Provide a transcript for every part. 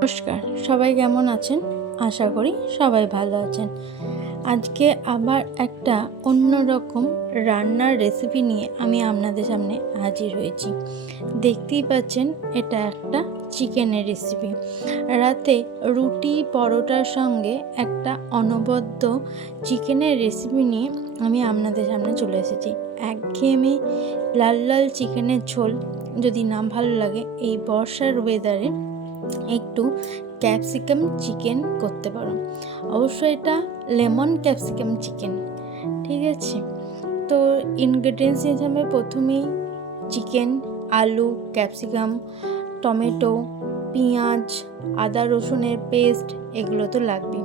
নমস্কার, সবাই কেমন আছেন? আশা করি সবাই ভালো আছেন। আজকে আবার একটা অন্যরকম রান্নার রেসিপি নিয়ে আমি আপনাদের সামনে হাজির হয়েছি। দেখতেই পাচ্ছেন, এটা একটা চিকেনের রেসিপি রাতে রুটি পরোটার সঙ্গে একটা অনবদ্য চিকেনের রেসিপি নিয়ে আমি আপনাদের সামনে চলে এসেছি। একঘেয়েমি লাল লাল চিকেনের ঝোল যদি না ভালো লাগে এই বর্ষার ওয়েদারে একটু ক্যাপসিকাম চিকেন করতে পারো। অবশ্যই এটা লেমন ক্যাপসিকাম চিকেন ঠিক আছে? তো ইনগ্রেডিয়েন্টস হিসাবে প্রথমেই চিকেন আলু ক্যাপসিকাম টমেটো পেঁয়াজ, আদা রসুনের পেস্ট এগুলো তো লাগবেই।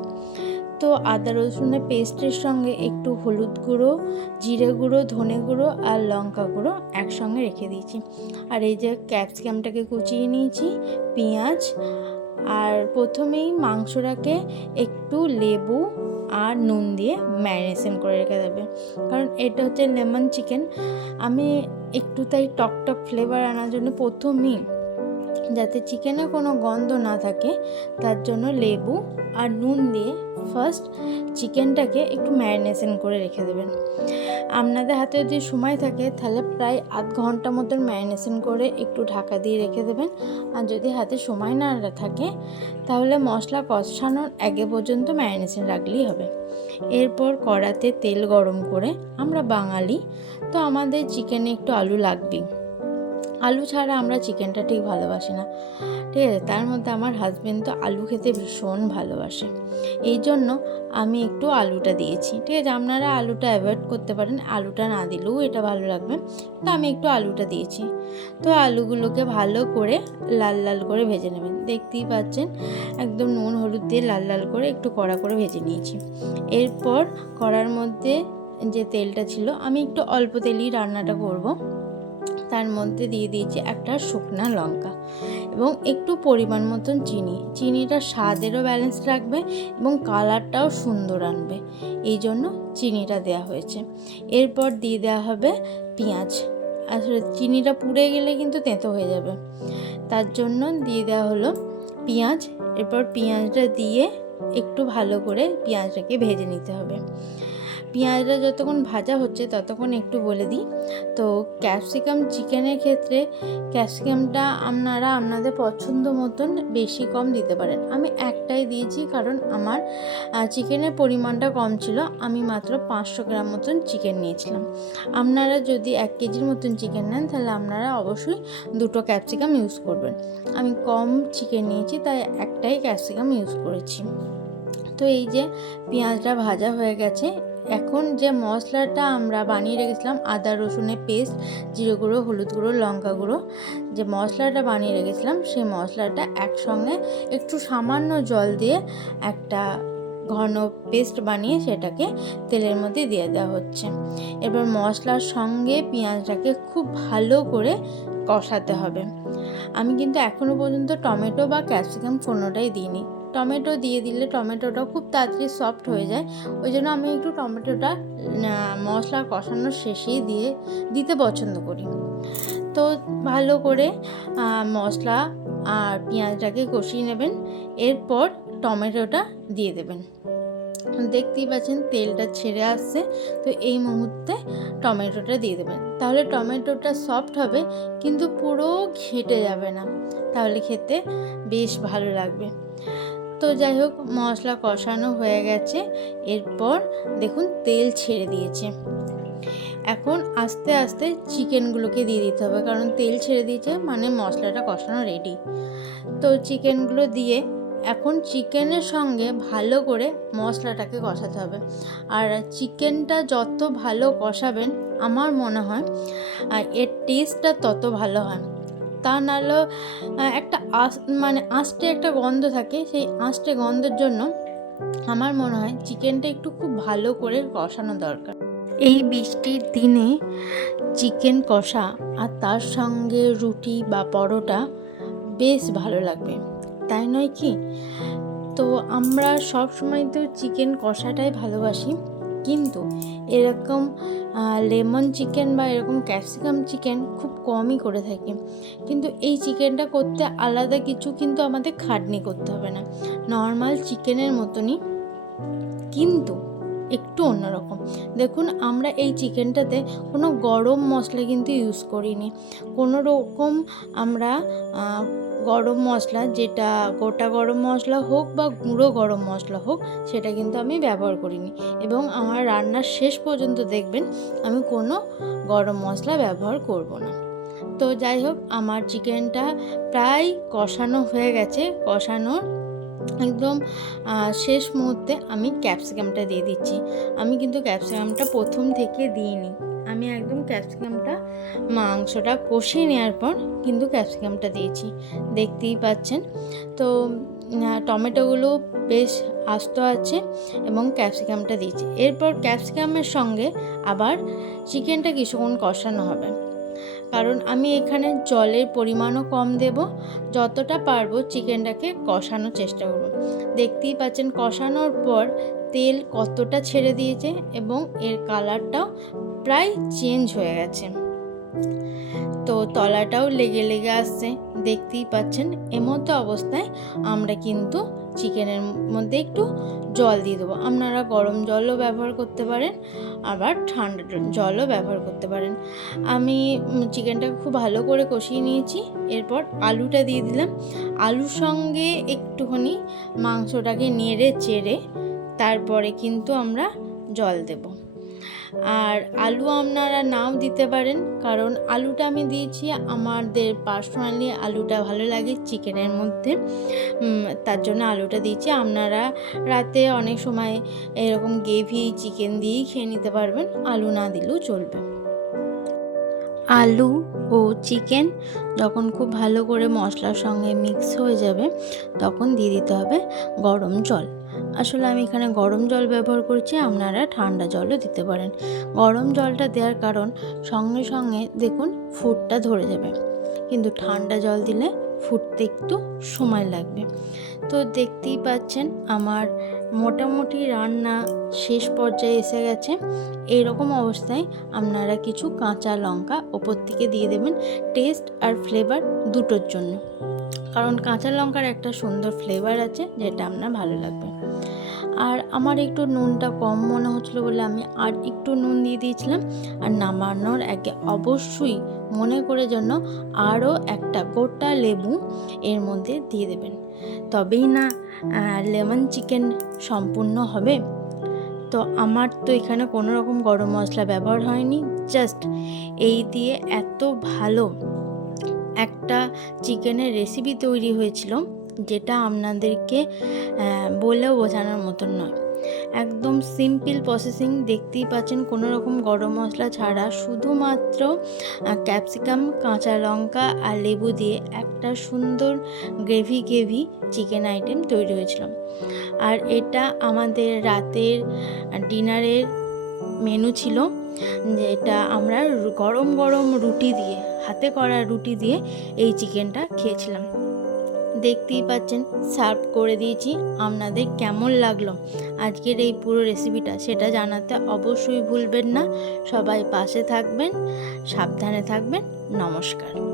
তো আদা রসুনের পেস্টের সঙ্গে একটু হলুদ গুঁড়ো, জিরে গুঁড়ো, ধনে গুঁড়ো আর লঙ্কা গুঁড়ো একসঙ্গে রেখে দিয়েছি। আর এই যে ক্যাপসিকামটাকে কুচিয়ে নিয়েছি, পেঁয়াজ, আর প্রথমেই মাংসটাকে একটু লেবু আর নুন দিয়ে ম্যারিনেশন করে রেখে দেবে। কারণ এটা হচ্ছে লেমন চিকেন। আমি একটু তাই টক টক ফ্লেভার আনার জন্য প্রথমেই যাতে চিকেনে কোনো গন্ধ না থাকে, তার জন্য লেবু আর নুন দিয়ে ফার্স্ট চিকেনটাকে একটু ম্যারিনেশন করে রেখে দেবেন। আপনাদের হাতে যদি সময় থাকে, তাহলে প্রায় আধ ঘণ্টা মতন ম্যারিনেশন করে একটু ঢাকা দিয়ে রেখে দেবেন। আর যদি হাতে সময় না থাকে, তাহলে মশলা কষানোর আগে পর্যন্ত ম্যারিনেশন রাখলেই হবে। এরপর কড়াতে তেল গরম করে, আমরা বাঙালি, তো আমাদের চিকেনে একটু আলু লাগবেই। আলু ছাড়া আমরা চিকেনটা ঠিক ভালোবাসি না। ঠিক আছে, তার মধ্যে আমার হাজবেন্ড তো আলু খেতে ভীষণ ভালোবাসে। এই জন্য আমি একটু আলুটা দিয়েছি। ঠিক আছে, আপনারা আলুটা অ্যাভয়েড করতে পারেন। আলুটা না দিলেও এটা ভালো লাগবে। তো আমি একটু আলুটা দিয়েছি। তো আলুগুলোকে ভালো করে লাল লাল করে ভেজে নেবেন। দেখতেই পাচ্ছেন, একদম নুন হলুদ দিয়ে লাল লাল করে একটু কড়া করে ভেজে নিয়েছি। এরপর কড়ার মধ্যে যে তেলটা ছিল, আমি একটু অল্প তেলেই রান্নাটা করব। তার মধ্যে দিয়ে দিয়েছি একটা শুকনা লঙ্কা এবং একটু পরিমাণ মতন চিনি। চিনিটা স্বাদেরও ব্যালেন্স রাখবে এবং কালারটাও সুন্দর আনবে। এই জন্য চিনিটা দেওয়া হয়েছে। এরপর দিয়ে দেওয়া হবে পেঁয়াজ। আসলে চিনিটা পুড়ে গেলে কিন্তু তেঁতো হয়ে যাবে। তার জন্য দিয়ে দেওয়া হলো পেঁয়াজ। এরপর পেঁয়াজটা দিয়ে একটু ভালো করে পেঁয়াজটাকে ভেজে নিতে হবে। পেঁয়াজটা যতক্ষণ ভাজা হচ্ছে ততক্ষণ একটু বলে দিই। তো ক্যাপসিকাম চিকেনের ক্ষেত্রে ক্যাপসিকামটা আপনারা আপনাদের পছন্দ মতন বেশি কম দিতে পারেন। আমি একটাই দিয়েছি কারণ আমার চিকেনের পরিমাণটা কম ছিল। আমি মাত্র পাঁচশো গ্রাম মতন চিকেন নিয়েছিলাম। আপনারা যদি এক কেজির মতন চিকেন নেন তাহলে আপনারা অবশ্যই দুটো ক্যাপসিকাম ইউজ করবেন। আমি কম চিকেন নিয়েছি তাই একটাই ক্যাপসিকাম ইউজ করেছি। তো এই যে পেঁয়াজটা ভাজা হয়ে গেছে এখন যে মশলাটা আমরা বানিয়ে রেখেছিলাম, আদা, রসুনের পেস্ট, জিরে গুঁড়ো, হলুদ গুঁড়ো, লঙ্কা গুঁড়ো, যে মশলাটা বানিয়ে রেখেছিলাম, সেই মশলাটা একসঙ্গে একটু সামান্য জল দিয়ে একটা ঘন পেস্ট বানিয়ে সেটাকে তেলের মধ্যে দিয়ে দেওয়া হচ্ছে। এবার মশলার সঙ্গে পেঁয়াজটাকে খুব ভালো করে কষাতে হবে। আমি কিন্তু এখনও পর্যন্ত টমেটো বা ক্যাপসিকাম কোনোটাই দিইনি। টমেটো দিয়ে দিলে টমেটোটা খুব তাড়াতাড়ি সফট হয়ে যায়। ওই জন্য আমি একটু টমেটোটা মশলা কষানোর শেষেই দিয়ে, দিতে পছন্দ করি। তো ভালো করে মশলা আর পেঁয়াজটাকে কষিয়ে নেবেন। এরপর টমেটোটা দিয়ে দেবেন। দেখতেই পাচ্ছেন তেলটা ছেড়ে আসছে। তো এই মুহূর্তে টমেটোটা দিয়ে দেবেন। তাহলে টমেটোটা সফট হবে, কিন্তু পুরো ঘেটে যাবে না। তাহলে খেতে বেশ ভালো লাগবে। তো যাই হোক, মশলা কষানো হয়ে গেছে। এরপর দেখুন, তেল ছেড়ে দিয়েছে। এখন আস্তে আস্তে চিকেনগুলোকে দিয়ে দিতে হবে, কারণ তেল ছেড়ে দিয়েছে মানে মশলাটা কষানো রেডি তো চিকেনগুলো দিয়ে এখন চিকেনের সঙ্গে ভালো করে মশলাটাকে কষাতে হবে। আর চিকেনটা যত ভালো কষাবেন, আমার মনে হয় এর টেস্টটা তত ভালো হয়। তা নাহলেও একটা আস মানে আঁশটে একটা গন্ধ থাকে। সেই আঁশটে গন্ধের জন্য আমার মনে হয় চিকেনটা একটু খুব ভালো করে কষানো দরকার। এই বৃষ্টির দিনে চিকেন কষা আর তার সঙ্গে রুটি বা পরোটা বেশ ভালো লাগবে। তাই নয় কি? তো আমরা সব সময় তো চিকেন কষাটাই ভালোবাসি। কিন্তু এরকম লেমন চিকেন বা এরকম ক্যাপসিকাম চিকেন খুব কমই করে থাকি। কিন্তু এই চিকেনটা করতে আলাদা কিছু কিন্তু আমাদের খাটনি করতে হবে না। নর্মাল চিকেনের মতনই, কিন্তু একটু অন্যরকম। দেখুন, আমরা এই চিকেনটাতে কোনো গরম মশলা কিন্তু ইউজ করিনি। কোনো রকম আমরা গরম মশলা, যেটা গোটা গরম মশলা হোক বা গুঁড়ো গরম মশলা হোক, সেটা কিন্তু আমি ব্যবহার করিনি। এবং আমার রান্নার শেষ পর্যন্ত দেখবেন, আমি কোনো গরম মশলা ব্যবহার করব না। তো যাই হোক, আমার চিকেনটা প্রায় কষানো হয়ে গেছে। কষানোর একদম শেষ মুহূর্তে আমি ক্যাপসিকামটা দিয়ে দিচ্ছি। আমি কিন্তু ক্যাপসিকামটা প্রথম থেকে দিইনি। আমি একদম ক্যাপসিকামটা, মাংসটা কষিয়ে নেওয়ার পর কিন্তু ক্যাপসিকামটা দিয়েছি। দেখতেই পাচ্ছেন। তো টমেটোগুলো বেশ আস্ত আছে এবং ক্যাপসিকামটা দিয়েছি। এরপর ক্যাপসিকামের সঙ্গে আবার চিকেনটা কিছুক্ষণ কষানো হবে। কারণ আমি এখানে জলের পরিমাণও কম দেব। যতটা পারব চিকেনটাকে কষানোর চেষ্টা করব। দেখতেই পাচ্ছেন কষানোর পর তেল কতটা ছেড়ে দিয়েছে এবং এর কালারটাও প্রায় চেঞ্জ হয়ে গেছে। তো তলাটাও লেগে লেগে আসছে, দেখতেই পাচ্ছেন, এমতো অবস্থায় আমরা কিন্তু চিকেনের মধ্যে একটু জল দিয়ে দেবো। আপনারা গরম জলও ব্যবহার করতে পারেন, আবার ঠান্ডা জলও ব্যবহার করতে পারেন। আমি চিকেনটাকে খুব ভালো করে কষিয়ে নিয়েছি, এরপর আলুটা দিয়ে দিলাম। আলুর সঙ্গে একটুখানি মাংসটাকে নেড়ে চেড়ে তারপরে কিন্তু আমরা জল দেব। আর আলু আপনারা নাও দিতে পারেন, কারণ আলুটা আমি দিয়েছি, আমাদের পার্সোনালি আলুটা ভালো লাগে চিকেনের মধ্যে। তার জন্য আলুটা দিয়েছি, আপনারা রাতে অনেক সময় এরকম গ্রেভি, চিকেন দিয়েই খেয়ে নিতে পারবেন, আলু না দিলেও চলবে। আলু ও চিকেন যখন খুব ভালো করে মশলার সঙ্গে মিক্স হয়ে যাবে, তখন দিয়ে দিতে হবে গরম জল। আসলে আমি এখানে গরম জল ব্যবহার করছি, আপনারা ঠান্ডা জলও দিতে পারেন। গরম জলটা দেওয়ার কারণ সঙ্গে সঙ্গে দেখুন ফুটটা ধরে যাবে। কিন্তু ঠান্ডা জল দিলে ফুটতে একটু সময় লাগবে। তো দেখতেই পাচ্ছেন আমার মোটামুটি রান্না শেষ পর্যায়ে এসে গেছে। এইরকম অবস্থায় আপনারা কিছু কাঁচা লঙ্কা ওপর থেকে দিয়ে দেবেন, টেস্ট আর ফ্লেভার দুটোর জন্য। কারণ কাঁচা লঙ্কার একটা সুন্দর ফ্লেভার আছে, যেটা আপনার ভালো লাগবে। আর আমার একটু নুনটা কম মনে হচ্ছিল বলে আমি আর একটু নুন দিয়ে দিয়েছিলাম। আর নামানোর একে অবশ্যই মনে করে জন্য আরও একটা গোটা লেবু এর মধ্যে দিয়ে দেবেন। তবেই না লেমন চিকেন সম্পূর্ণ হবে। তো আমার তো এখানে কোনো রকম গরম মশলা ব্যবহার হয়নি। জাস্ট এই দিয়ে এত ভালো একটা চিকেনের রেসিপি তৈরি হয়েছিল, যেটা আপনাদেরকে বলেও বোঝানোর মতন নয়। একদম সিম্পল প্রসেসিং দেখতেই পাচ্ছেন কোনো রকম গরম মশলা ছাড়া শুধুমাত্র ক্যাপসিকাম কাঁচা লঙ্কা আর লেবু দিয়ে একটা সুন্দর গ্রেভি গ্রেভি চিকেন আইটেম তৈরি হয়েছিল। আর এটা আমাদের রাতের ডিনারের মেনু ছিল, যেটা আমরা গরম গরম রুটি দিয়ে হাতে করা রুটি দিয়ে এই চিকেনটা খেয়েছিলাম। দেখতেই পাচ্ছেন, সার্ভ করে দিয়েছি। আপনাদের কেমন লাগল? আজকের এই পুরো রেসিপিটা সেটা জানাতে অবশ্যই ভুলবেন না। সবাই পাশে থাকবেন, সাবধানে থাকবেন। নমস্কার।